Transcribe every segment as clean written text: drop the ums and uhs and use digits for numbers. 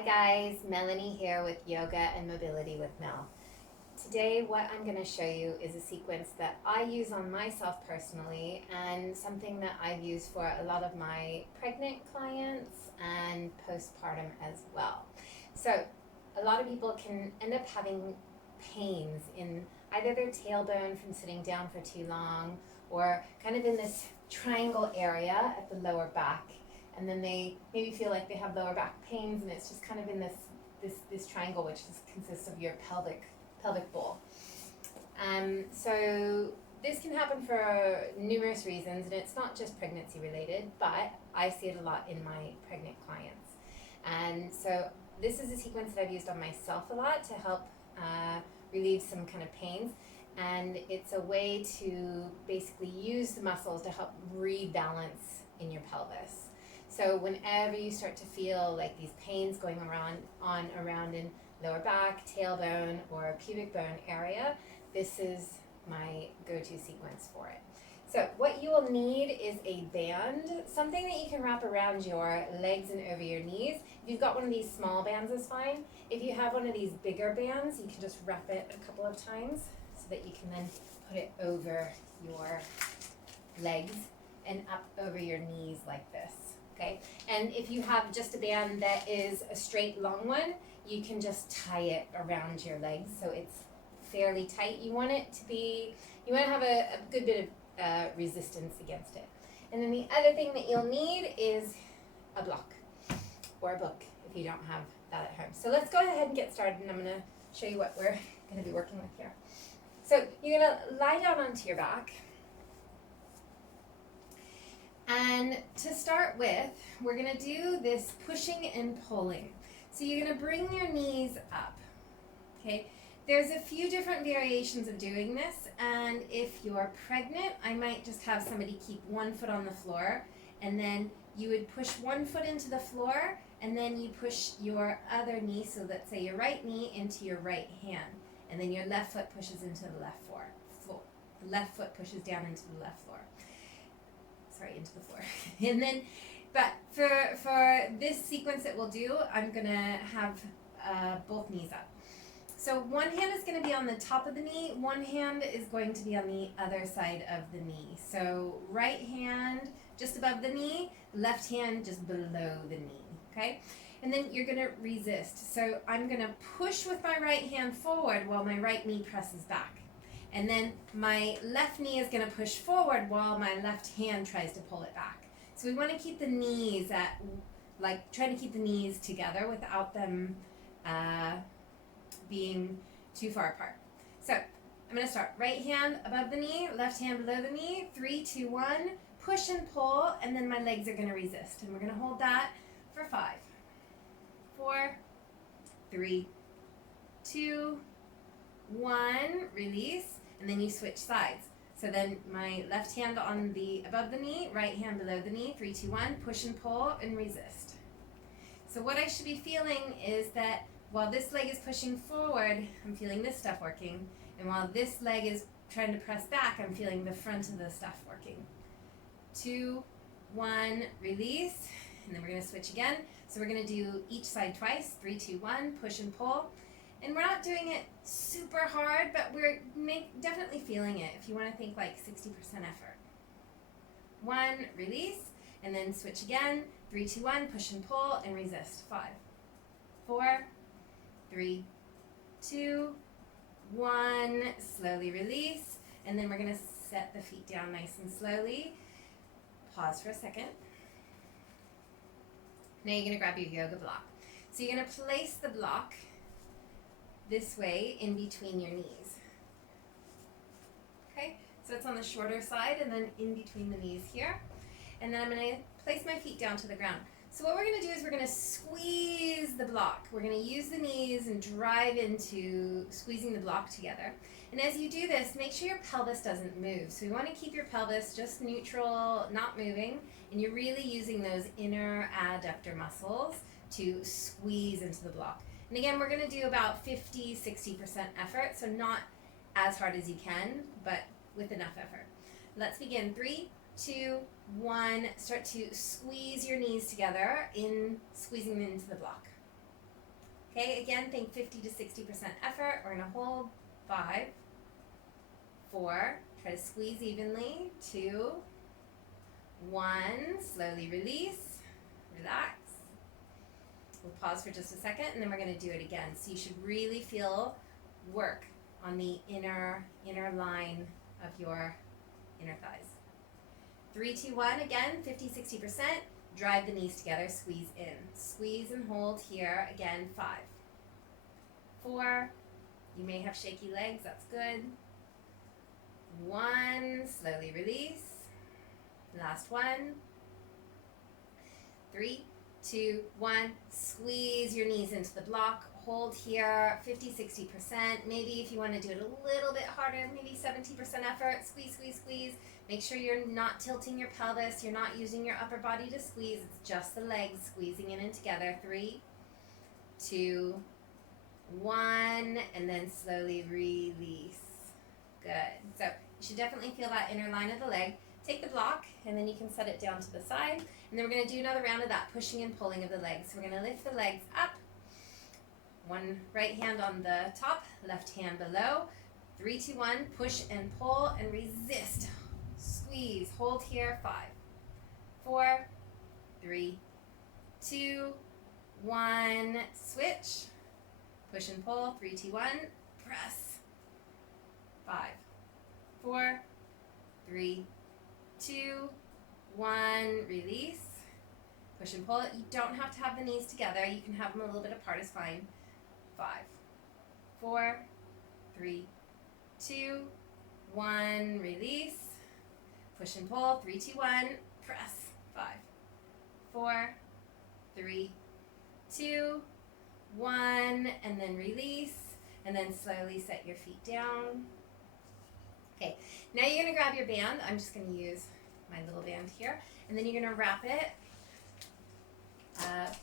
Hi guys, Melanie here with Yoga and Mobility with Mel. Today what I'm going to show you is a sequence that I use on myself personally and something that I've used for a lot of my pregnant clients and postpartum as well. So a lot of people can end up having pains in either their tailbone from sitting down for too long or kind of in this triangle area at the lower back, and then they maybe feel like they have lower back pains, and it's just kind of in this triangle, which consists of your pelvic bowl. So this can happen for numerous reasons, and it's not just pregnancy related, but I see it a lot in my pregnant clients. And so this is a sequence that I've used on myself a lot to help relieve some kind of pains. And it's a way to basically use the muscles to help rebalance in your pelvis. So whenever you start to feel like these pains going around in lower back, tailbone, or pubic bone area, this is my go-to sequence for it. So what you will need is a band, something that you can wrap around your legs and over your knees. If you've got one of these small bands, is fine. If you have one of these bigger bands, you can just wrap it a couple of times so that you can then put it over your legs and up over your knees like this. Okay, and if you have just a band that is a straight long one, you can just tie it around your legs so it's fairly tight. You want to have a good bit of resistance against it. And then the other thing that you'll need is a block or a book if you don't have that at home. So let's go ahead and get started, and I'm going to show you what we're going to be working with here. So you're going to lie down onto your back. And to start with, we're going to do this pushing and pulling. So you're going to bring your knees up, okay? There's a few different variations of doing this, and if you're pregnant, I might just have somebody keep one foot on the floor, and then you would push one foot into the floor, and then you push your other knee, so let's say your right knee into your right hand, and then your left foot pushes into the left floor. The left foot pushes down into the left floor. Into the floor. And then, but for this sequence that we'll do, I'm going to have both knees up. So one hand is going to be on the top of the knee, one hand is going to be on the other side of the knee. So right hand just above the knee, left hand just below the knee, okay? And then you're going to resist. So I'm going to push with my right hand forward while my right knee presses back. And then my left knee is going to push forward while my left hand tries to pull it back. So we want to keep the knees trying to keep the knees together without them being too far apart. So I'm going to start right hand above the knee, left hand below the knee, 3, 2, 1, push and pull, and then my legs are going to resist. And we're going to hold that for 5, 4, 3, 2, 1, release. And then you switch sides. So then my left hand on the above the knee, right hand below the knee, 3, 2, 1, push and pull and resist. So what I should be feeling is that while this leg is pushing forward, I'm feeling this stuff working. And while this leg is trying to press back, I'm feeling the front of the stuff working. 2, 1, release. And then we're going to switch again. So we're going to do each side twice, 3, 2, 1, push and pull. And we're not doing it super hard, but we're definitely feeling it if you want to think like 60% effort. 1, release, and then switch again. 3, 2, 1, push and pull and resist. 5, 4, 3, 2, 1, slowly release. And then we're going to set the feet down nice and slowly. Pause for a second. Now you're going to grab your yoga block. So you're going to place the block this way in between your knees. Okay, so it's on the shorter side and then in between the knees here. And then I'm going to place my feet down to the ground. So what we're going to do is we're going to squeeze the block. We're going to use the knees and drive into squeezing the block together. And as you do this, make sure your pelvis doesn't move. So we want to keep your pelvis just neutral, not moving, and you're really using those inner adductor muscles to squeeze into the block. And again, we're going to do about 50-60% effort, so not as hard as you can, but with enough effort. Let's begin. 3, 2, 1. Start to squeeze your knees together in squeezing them into the block. Okay, again, think 50 to 60% effort. We're gonna hold 5, 4, try to squeeze evenly, 2, 1, slowly release, relax. We'll pause for just a second and then we're gonna do it again. So you should really feel work on the inner line of your inner thighs. 3, 2, 1, again, 50, 60%. Drive the knees together, squeeze in. Squeeze and hold here, again, 5, 4, you may have shaky legs, that's good. 1, slowly release. Last one. 3, 2, 1, squeeze your knees into the block. Hold here, 50, 60%. Maybe if you want to do it a little bit harder, maybe 70% effort. Squeeze, squeeze, squeeze. Make sure you're not tilting your pelvis. You're not using your upper body to squeeze. It's just the legs squeezing in and together. 3, 2, 1, and then slowly release. Good. So you should definitely feel that inner line of the leg. Take the block, and then you can set it down to the side. And then we're going to do another round of that pushing and pulling of the legs. So we're going to lift the legs up. One right hand on the top, left hand below. 3, 2, 1, push and pull and resist. Squeeze, hold here, 5, 4, 3, 2, 1, switch. Push and pull, 3, 2, 1, press. 5, 4, 3, 2, 1, release. Push and pull. You don't have to have the knees together. You can have them a little bit apart, is fine. 5, 4, 3, 2, 1, release. Push and pull, 3, 2, 1, press. 5, 4, 3, 2, 1, and then release. And then slowly set your feet down. Okay, now you're going to grab your band. I'm just going to use my little band here. And then you're going to wrap it,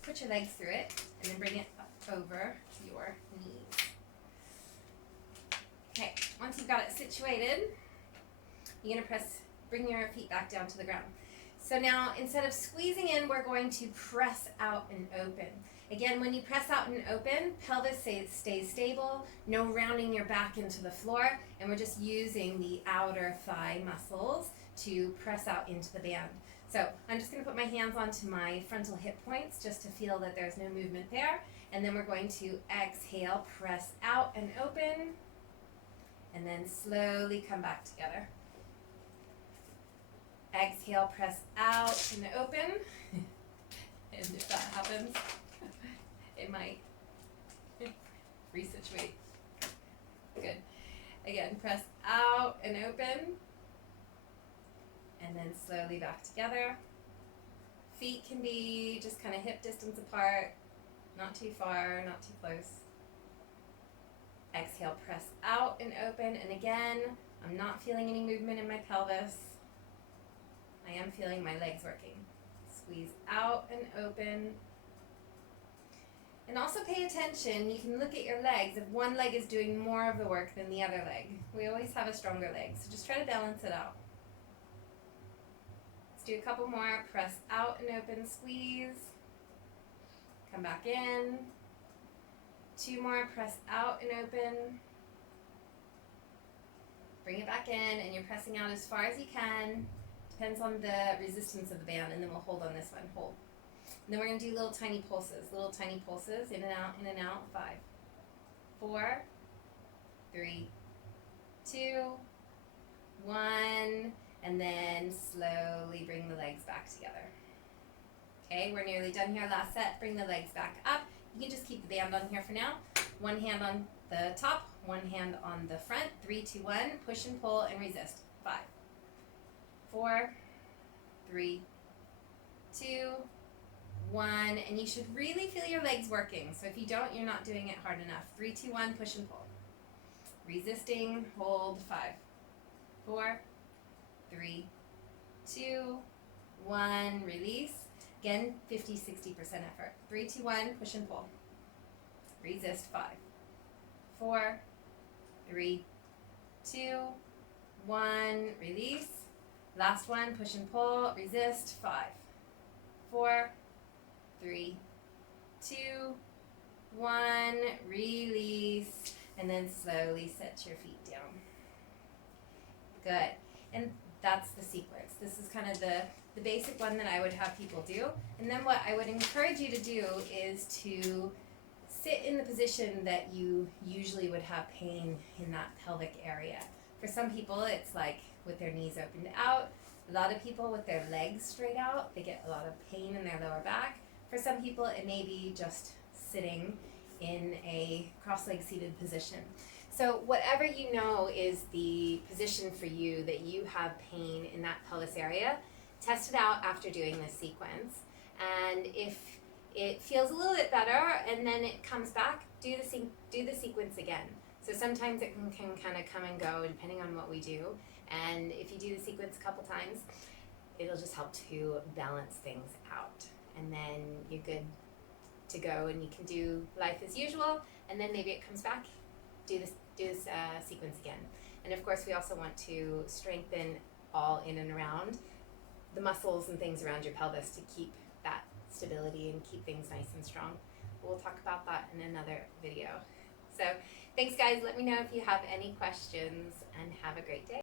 put your legs through it, and then bring it up over your knees. Okay, once you've got it situated, you're going to bring your feet back down to the ground. So now, instead of squeezing in, we're going to press out and open. Again, when you press out and open, pelvis stays stable, no rounding your back into the floor, and we're just using the outer thigh muscles to press out into the band. So I'm just going to put my hands onto my frontal hip points just to feel that there's no movement there. And then we're going to exhale, press out and open, and then slowly come back together. Exhale, press out and open. And if that happens, it might resituate. Good. Again, press out and open. And then slowly back together. Feet can be just kind of hip distance apart. Not too far, not too close. Exhale, press out and open. And again, I'm not feeling any movement in my pelvis. I am feeling my legs working. Squeeze out and open. And also pay attention, you can look at your legs. If one leg is doing more of the work than the other leg, we always have a stronger leg. So just try to balance it out. Let's do a couple more. Press out and open, squeeze. Come back in. 2 more, press out and open. Bring it back in, and you're pressing out as far as you can. Depends on the resistance of the band, and then we'll hold on this one. Hold. And then we're going to do little tiny pulses, in and out, in and out. 5, 4, 3, 2, 1, and then slowly bring the legs back together. Okay, we're nearly done here. Last set, bring the legs back up. You can just keep the band on here for now. One hand on the top, one hand on the front. 3, 2, 1, push and pull and resist. 5, 4, 3, 2, 1, and you should really feel your legs working. So if you don't, you're not doing it hard enough. 3, 2, 1, push and pull. Resisting, hold. 5, 4, 3, 2, 1, release. Again, 50, 60% effort. 3, 2, 1, push and pull. Resist. 5, 4, 3, 2, 1, release. Last one, push and pull, resist. 5, 4, 3, 2, 1, release, and then slowly set your feet down. Good. And that's the sequence. This is kind of the basic one that I would have people do. And then what I would encourage you to do is to sit in the position that you usually would have pain in that pelvic area. For some people, it's like with their knees opened out. A lot of people with their legs straight out, they get a lot of pain in their lower back. For some people, it may be just sitting in a cross-legged seated position. So whatever you know is the position for you that you have pain in that pelvis area, test it out after doing this sequence. And if it feels a little bit better and then it comes back, do the sequence again. So sometimes it can kind of come and go depending on what we do. And if you do the sequence a couple times, it'll just help to balance things out. And then you're good to go and you can do life as usual. And then maybe it comes back, do this sequence again. And of course we also want to strengthen all in and around the muscles and things around your pelvis to keep that stability and keep things nice and strong. We'll talk about that in another video. So thanks guys, let me know if you have any questions and have a great day.